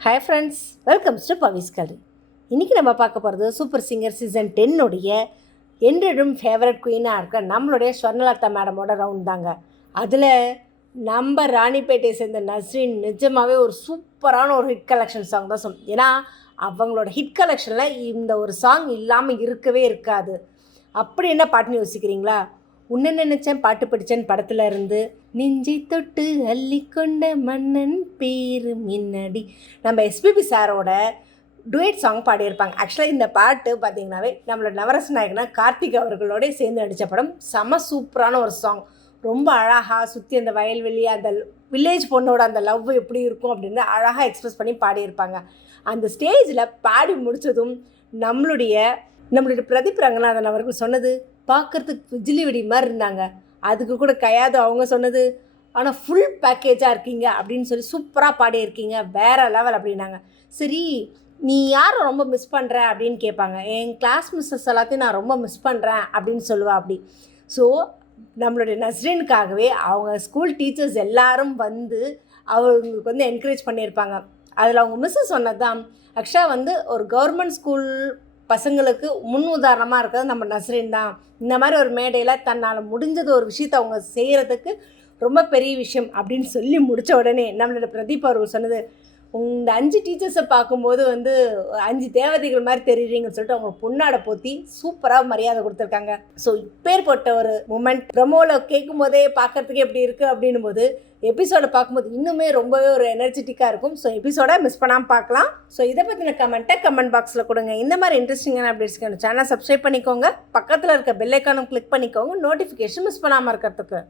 Hi friends, welcomes to பவிஸ் கதை. இன்றைக்கி நம்ம பார்க்க போகிறது சூப்பர் சிங்கர் சீசன் 10 என்றும் ஃபேவரட் குயினாக இருக்க நம்மளுடைய ஸ்வர்ணலதா மேடமோட ரவுண்ட் தாங்க. அதில் நம்ம ராணிப்பேட்டையை சேர்ந்த நஸ்ரீன் நிஜமாகவே ஒரு சூப்பரான ஒரு ஹிட் கலெக்ஷன் சாங் தான் சொல்லும். ஏன்னா அவங்களோட ஹிட் கலெக்ஷனில் இந்த ஒரு சாங் இல்லாமல் இருக்கவே இருக்காது. அப்படி என்ன பாட்டுன்னு யோசிக்கிறீங்களா? உன்னை நினைச்சேன் பாட்டு படித்தேன் படத்தில் இருந்து நெஞ்சை தொட்டு அள்ளிக்கொண்ட மன்னன் பேரு முன்னாடி நம்ம எஸ்பிபி சாரோட டுவேட் சாங் பாடியிருப்பாங்க. ஆக்சுவலாக இந்த பாட்டு பார்த்திங்கனாவே நம்மளோட நவரச நாயகனா கார்த்திக் அவர்களோட சேர்ந்து நடித்த படம். செம சூப்பரான ஒரு சாங். ரொம்ப அழகாக சுற்றி அந்த வயல்வெளி, அந்த வில்லேஜ் பொண்ணோட அந்த லவ் எப்படி இருக்கும் அப்படின்னு அழகாக எக்ஸ்பிரஸ் பண்ணி பாடியிருப்பாங்க. அந்த ஸ்டேஜில் பாடி முடித்ததும் நம்மளுடைய பிரதீப் ரங்கநாதன் அவர்கள் சொன்னது, பார்க்குறதுக்கு விஜிலி வெடி மாதிரி இருந்தாங்க. அதுக்கு கூட கையாது அவங்க சொன்னது, ஆனால் ஃபுல் பேக்கேஜாக இருக்கீங்க அப்படின்னு சொல்லி சூப்பராக பாடியிருக்கீங்க, வேறு லெவல் அப்படின்னாங்க. சரி, நீ யாரை ரொம்ப மிஸ் பண்ணுற அப்படின்னு கேட்பாங்க. என் கிளாஸ் மிஸ்ஸஸ் எல்லாத்தையும் நான் ரொம்ப மிஸ் பண்ணுறேன் அப்படின்னு சொல்லுவா அப்படி. ஸோ நம்மளுடைய நஸ்ரீனுக்காகவே அவங்க ஸ்கூல் டீச்சர்ஸ் எல்லாரும் வந்து அவங்களுக்கு வந்து என்கரேஜ் பண்ணியிருப்பாங்க. அதில் அவங்க மிஸ்ஸு சொன்னது தான், ஆக்சுவலாக ஒரு கவர்மெண்ட் ஸ்கூல் பசங்களுக்கு முன் உதாரணமாக இருக்கிறது நம்ம நஸ்ரீன் தான். இந்த மாதிரி ஒரு மேடையில் தன்னால் முடிஞ்சது ஒரு விஷயத்தை அவங்க செய்கிறதுக்கு ரொம்ப பெரிய விஷயம் அப்படின்னு சொல்லி முடித்த உடனே நம்மளோட பிரதீப் அவர்கள் சொன்னது, இந்த 5 டீச்சர்ஸை பார்க்கும்போது 5 தேவதைகள் மாதிரி தெரியுறீங்கன்னு சொல்லிட்டு அவங்க பொண்ணாட போற்றி சூப்பராக மரியாதை கொடுத்துருக்காங்க. ஸோ இப்பேற்பட்ட ஒரு மூமெண்ட் ப்ரமோவில் கேட்கும் போதே பார்க்குறதுக்கு எப்படி இருக்குது அப்படின்னும் போது எபிசோடை பார்க்கும்போது இன்னுமே ரொம்பவே ஒரு எனர்ஜெட்டிக்காக இருக்கும். ஸோ எபிசோடை மிஸ் பண்ணாமல் பார்க்கலாம். ஸோ இதை பற்றின கமெண்ட்டை கமெண்ட் பாக்ஸில் கொடுங்க. இந்த மாதிரி இன்ட்ரெஸ்டிங்கான அப்டேட்ஸ்க்கு சேனல் சப்ஸ்கிரைப் பண்ணிக்கோங்க. பக்கத்தில் இருக்க பெல் ஐக்கானும் கிளிக் பண்ணிக்கோங்க, நோட்டிஃபிகேஷன் மிஸ் பண்ணாமல் இருக்கிறதுக்கு.